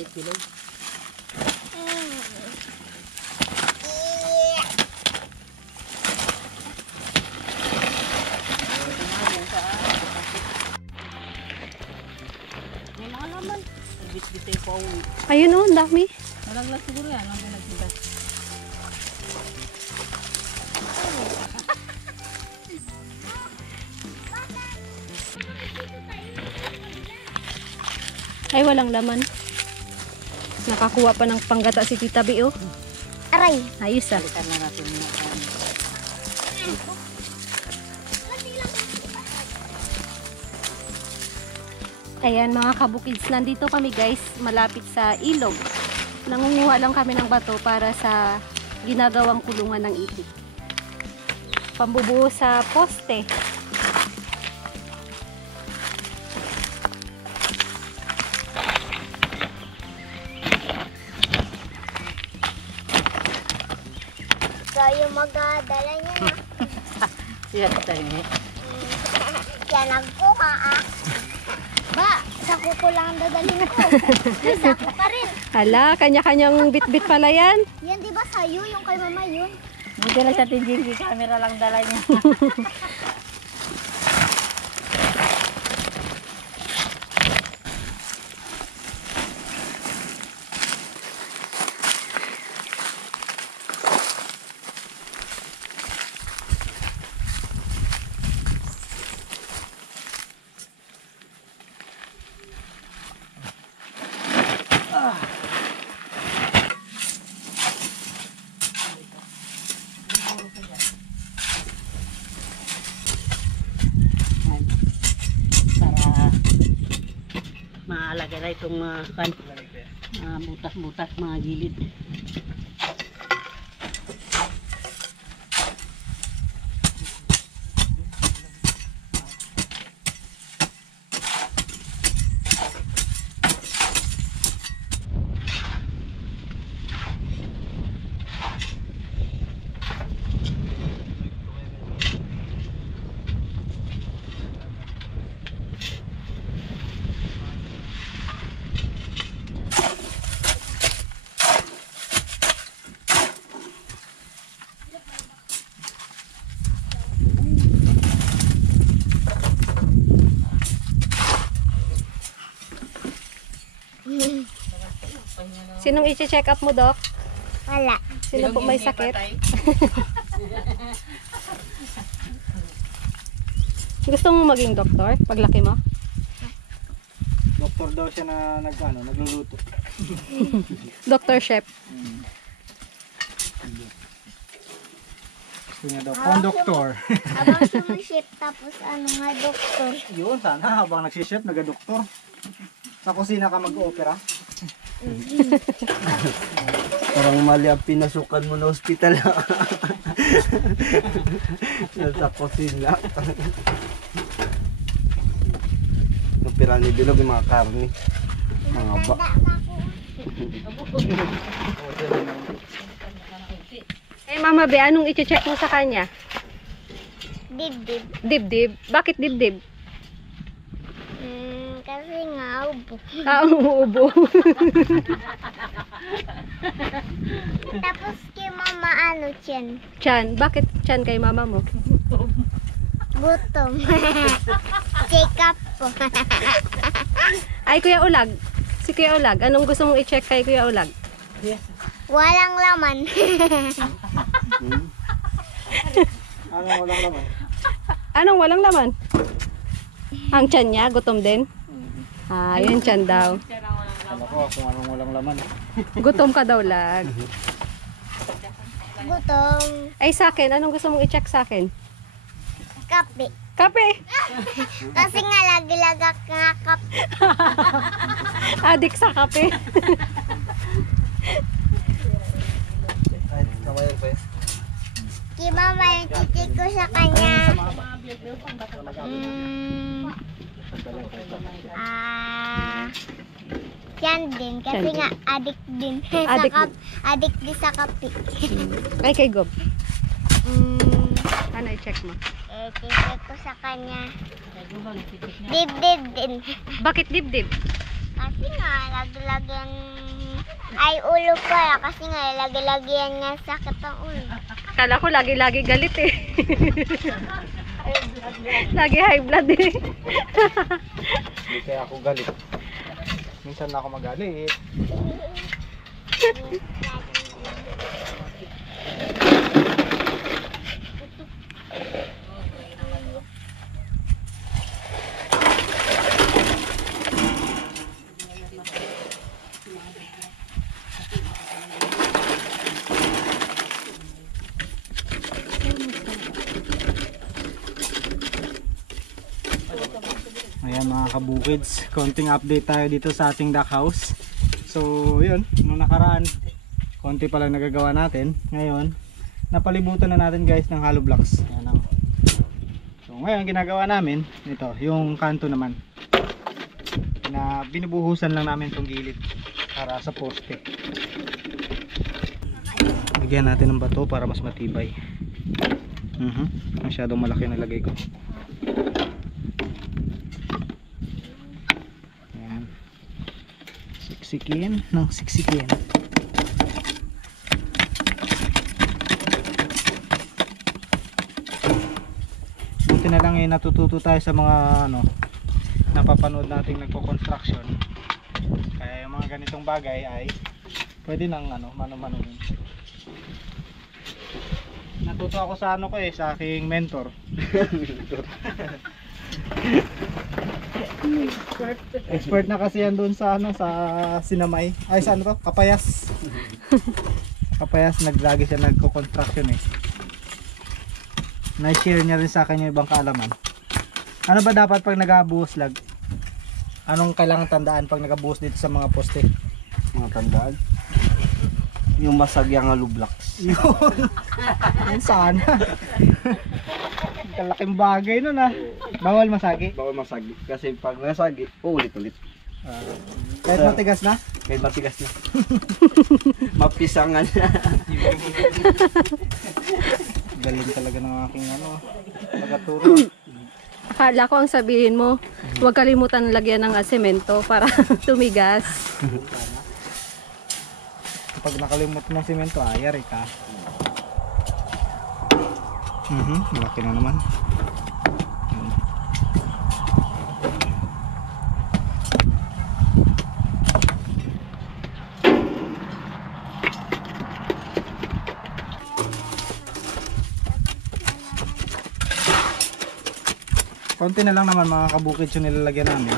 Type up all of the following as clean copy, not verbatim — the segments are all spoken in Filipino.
maliit bilog. May mga laman. Bit-bitay pa uwi. Ayun oh, ang dami. Malaglag siguro yan. Ang nagsinta. Ay, walang laman. Nakakuha pa ng panggata si Tita B, oh. Aray. Ayos ah. Balikan na natin yung Ayan mga kabukids, nandito kami guys, malapit sa ilog. Nangunguha lang kami ng bato para sa ginagawang kulungan ng itik. Pambubuo sa poste. Kayo magdala niya na. siya tayo eh. Kaya nagkuha ah. Ba, sako ko lang ang dadalhin ko. May sako pa rin. Hala, kanya-kanyang bit-bit pala yan. Yan di ba sa'yo? Yung kay mama yun? Buti lang sa tingin, camera lang dala niya. Maalaga na itong butas-butas, mga gilid. Sinong i-check up mo, Doc? Wala. Sino po may sakit? Gusto mo maging doktor paglaki mo? Doktor daw siya na nagluluto. Doktor chef. Gusto niya daw konduktor. Habang sumisip tapos ano nga doktor. Yun, sana habang nagsiship, naga-doktor. Sa kusina ka mag-opera. Parang mali ang pinasukan mo na ospital. Nasa kusina. Opera ni Bilog yung mga karne. Mga ba. Eh, Mama Be, anong i-check mo sa kanya? Dibdib. Dibdib? Bakit dibdib? Kasi nga ubo. Ah, umuubo. Tapos kay mama ano tiyan? Chan, bakit chan kay mama mo? Gutom. Check up po. Ay, Kuya Ulag. Si Kuya Ulag, anong gusto mong i-check kay Kuya Ulag? Walang laman. Ano walang laman? Anong walang laman? Ang chan niya, gutom din? Ah, yun chan daw. Alam ko kung anong walang laman. Gutom ka daw, Lag. Gutom. Ay, sa akin, anong gusto mong i-check sa akin? Kape. Kape! Kasi nga lagi-lagak nga kape. Adik sa kape. Kawayan pa yan. Kay mama yung titik ko sa kanya. Yan din. Kasi Yan din. nga addict din. Addict din. Addict din sa kape. Ay, kay Gob. Ano i-check mo? Titik ko sa kanya. Dibdib din. Bakit dibdib? Kasi nga, lagi-lagyan ay ulo pala. Kasi nga, lagi-lagyan nga sakit ang ulo. Akala ko lagi-lagi galit eh. Lagi high blood eh. Hindi kaya ako galit. Minsan na ako magalit. Ayan mga kabukids, konting update tayo dito sa ating duck house. So yun, nung nakaraan konti pa lang nagagawa natin. Ngayon napalibutan na natin guys ng hollow blocks. Ayan ako. So ngayon ginagawa namin ito, yung kanto naman na binubuhusan lang namin itong gilid para sa poste. Lagyan natin ng bato para mas matibay. Masyadong malaki yung nalagay ko. Siksikin ng siksikin. Buti na lang natututo tayo sa mga napapanood nating nagko-construction. Kaya yung mga ganitong bagay ay pwede nang mano-manuhin. Natuto ako sa sa aking mentor. Expert na kasi yan doon sa sa Sinamay. Ay sa to? Kapayas. Kapayas lagi siya nagko-construction eh. Na-share niya rin sa akin yung ibang kaalaman. Ano ba dapat pag nagabuhos lag? Anong kailangan tandaan pag nagabuhos dito sa mga poste? Mga tandaan. Yung masagyang hollow blocks. Yun sana. Kalaking bagay nun ah. Bawal masagi. Bawal masagi. Kasi pag nasagi, ulit-ulit. Kahit matigas na? Kahit matigas na. Mapisangan na. Galing talaga ng aking pagkaturo. Akala ko ang sabihin mo, huwag kalimutan lagyan ng semento para tumigas. Pag nakalimot ng simento, ayari ka. Malaki na naman. Konti na lang naman mga kabukid yung nilalagyan namin.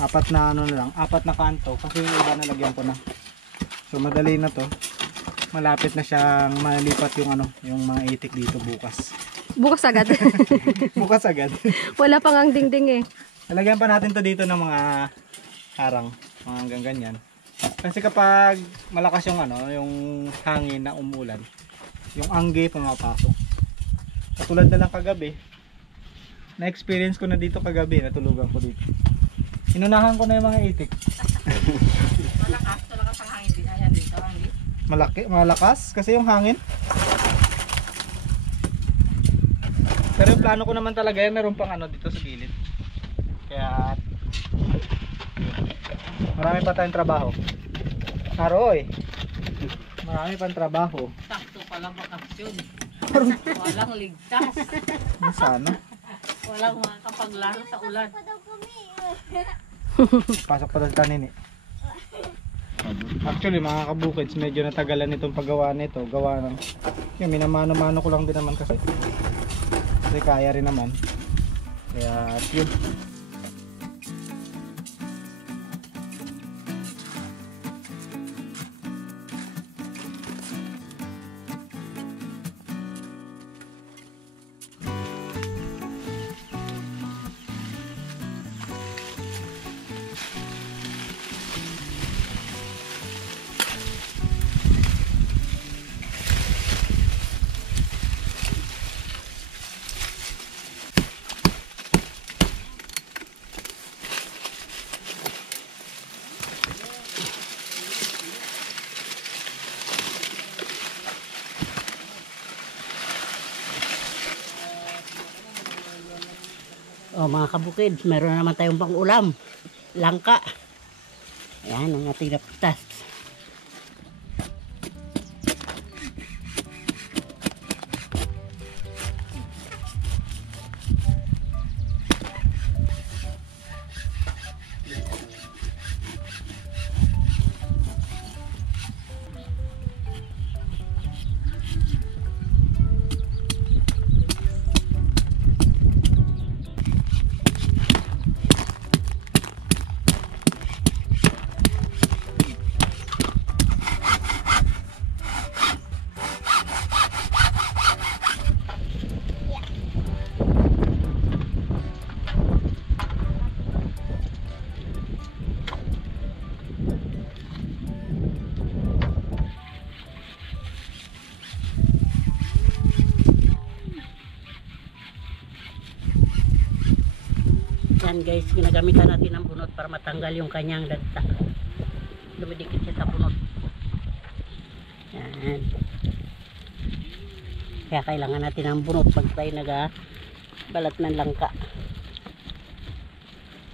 Apat na apat na kanto kasi yung iba nalagyan ko na. So madali na to. Malapit na siyang malipat yung mga itik dito bukas. Bukas agad. Bukas agad. Wala pang ang dingding eh. Lalagyan pa natin to dito ng mga harang, mga hanggang ganyan. Kasi kapag malakas yung yung hangin na umulan, yung angge pumapasok. Katulad na lang kagabi. Na-experience ko na dito kagabi, natulugan ko dito. Inunahan ko na yung mga itik. Malakas ang hangin din. Ayan dito, hangin. Malakas kasi yung hangin. Pero yung plano ko naman talaga yan, meron pang dito sa gilid. Kaya marami pa tayong trabaho. Aroy. Marami pang trabaho. Sakto palang bakasyon. Walang ligtas. Sana. Walang makapaglaro sa ulan. Pasok pa sa tanin eh. Actually mga kabukids, medyo natagalan itong paggawa nito. Gawa ng yung minamano-mano ko lang din naman kasi kaya rin naman. Kaya yun. Oh, mga kabukid, meron na naman tayong pang ulam. langka. Ayan ang ating napitas. Yan guys, ginagamitan natin ng bunot para matanggal yung kanyang dagta. Dumidikit siya sa bunot. Yan. Kaya kailangan natin ng bunot pag tayo nagabalat ng langka.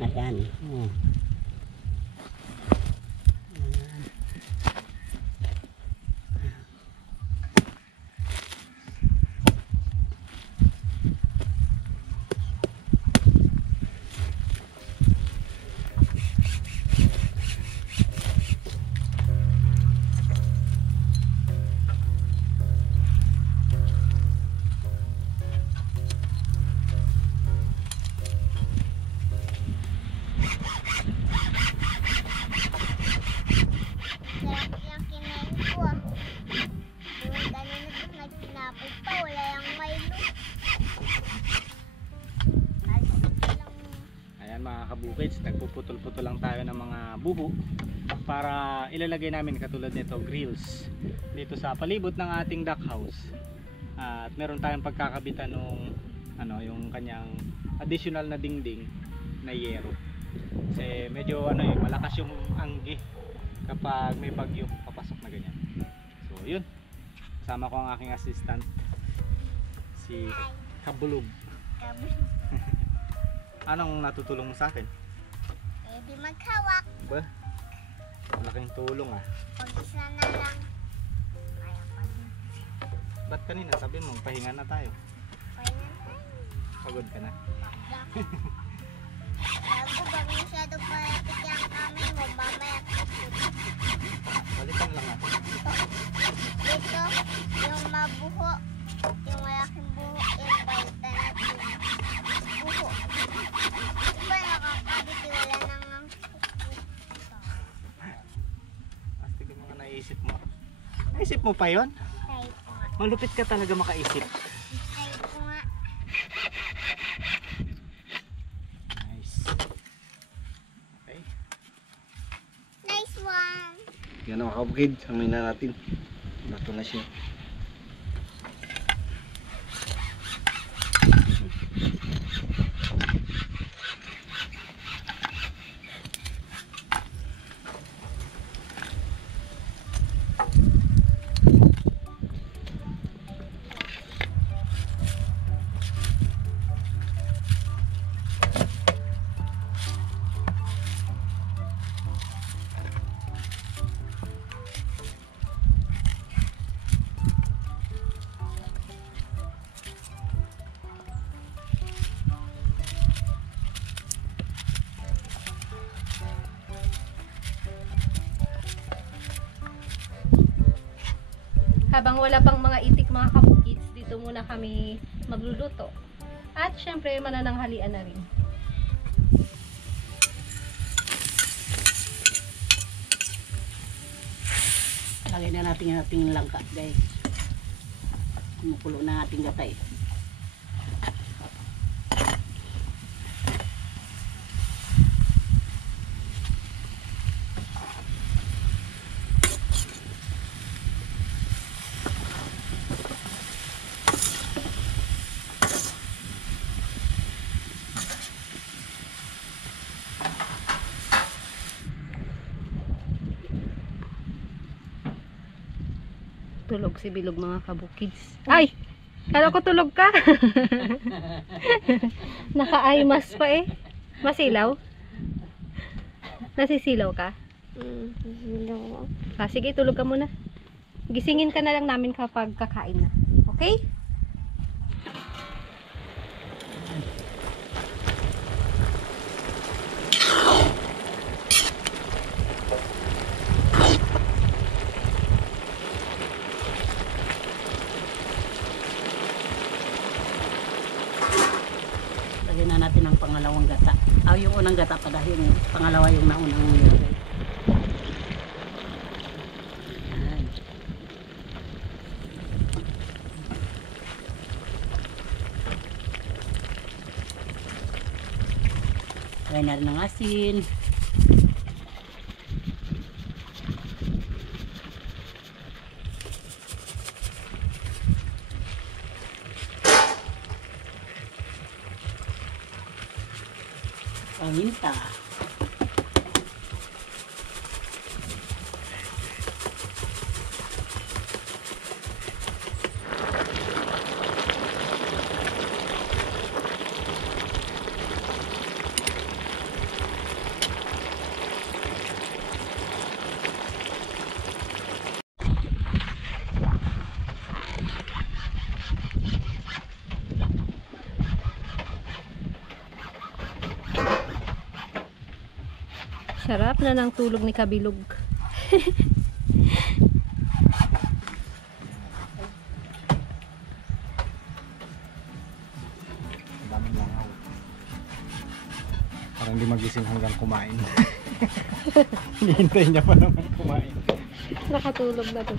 Ayan. Yung kinain ko ah. Yung kanina ko nagtinapos pa, wala yung Milo. Lang Ayan mga kabukids, nagpuputol-putol lang tayo ng mga buho para ilalagay namin katulad nito grills dito sa palibot ng ating duck house. At meron tayong pagkakabitan ng yung kanyang additional na dingding na yero. Kasi medyo malakas yung anggi kapag may bagyo papasok na ganyan. So yun, kasama ko ang aking assistant si Kabulog. Anong natutulong mo sa akin? di maghawak. Ba? Malaking tulong ah. Pag isa na lang. Kaya pa din. Ba't kanina sabi mo pahinga na tayo? Kaya na tayo. Pagod ka na? Pagdak. Bago ba masyado palapit yung camera mo, mamaya Balikan lang natin. dito, yung mabuho, yung malaking buho, yung balitan natin. Buho. Diba nakakabit, wala nang Astig yung mga naisip mo. Naisip mo pa yon? Try ko nga. Malupit ka talaga makaisip. Try ko nga. Nice. Okay. Nice one. Yan ang kabukid. Amin na natin. Bato na siya. Habang wala pang mga itik mga kabukids, dito muna kami magluluto. At syempre manananghalian na rin. Lagay na natin yung ating langka guys. Kumukulo na ating gatay. Tulog si Bilog mga kabukids. Ay! Kala ko tulog ka. Naka-aymas pa eh. Masilaw. Nasisilaw ka? Hello. Ah, sige, tulog ka muna. Gisingin ka na lang namin kapag kakain na. Okay? Lagyan na natin ang pangalawang gata. Yung unang gata pa dahil yung pangalawa yung naunang nilagay. Ayan. Lagyan na rin ng asin. Paminta. Sarap na ng tulog ni Kabilog. Daming langaw. Parang hindi magising hanggang kumain. Hihintay niya pa naman kumain. Nakatulog na to.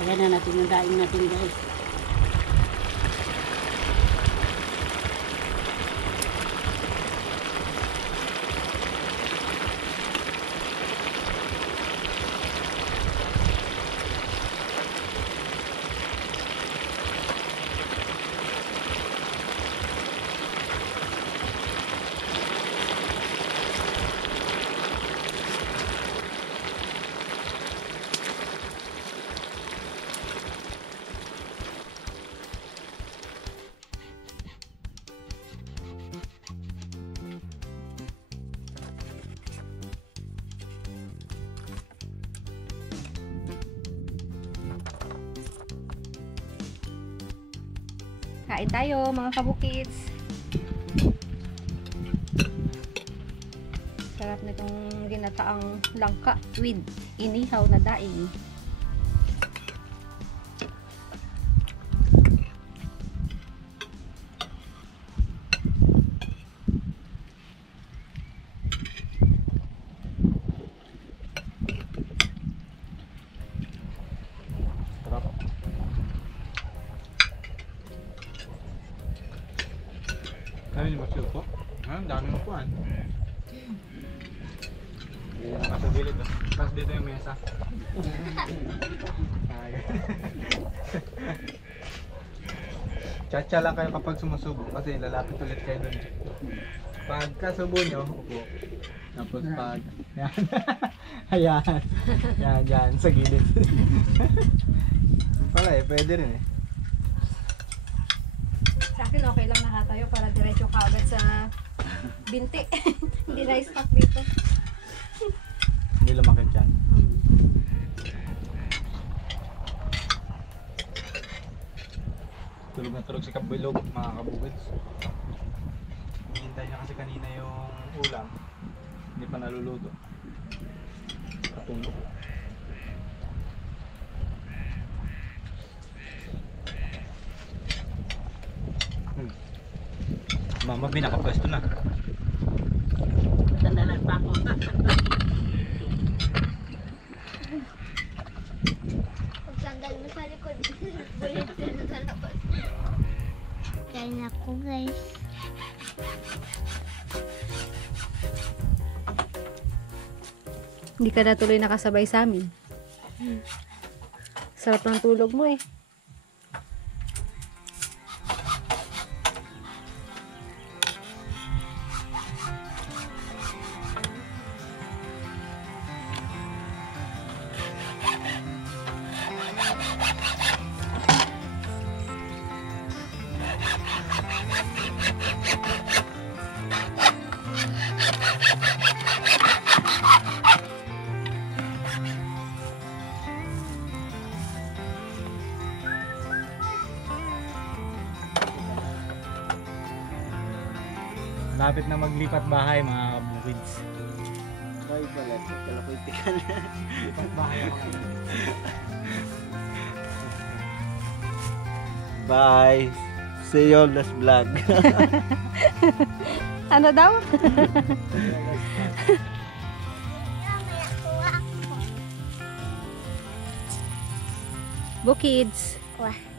Lagyan na natin yung daing natin, guys. Kain tayo mga kabukits. Sarap nitong ginataang langka with inihaw na daing. Sarap. Dami mo siya po. Ang dami mo po. Nasa gilid. Tapos dito yung mesa. Chacha lang kayo kapag sumusubo kasi lalapit ulit kayo dun. Pagka subo nyo, upo. Tapos pag... Yan. Ayan. Yan. Sa gilid. Pala eh. Pwede rin eh. Sa akin okay lang na tayo para diretso ka agad sa binti. Hindi na stuck dito. Hindi lumakit yan. Tulog na tulog si Kabilog, mga kabukits. Hintay niya kasi kanina yung ulam. Hindi pa naluluto. Katulog. Mama, binakapwesto na. pa ako. Pag sandal mo sa likod, bulit ka na sa labas. Kain ako guys. Hindi ka na tuloy nakasabay sa amin. Sarap ng tulog mo eh. Malapit na maglipat bahay mga kabukids. Bye pala. Kalakwitikan. Lipat bahay mga Bye. See you on this vlog. Ano daw? Bukids. Wah.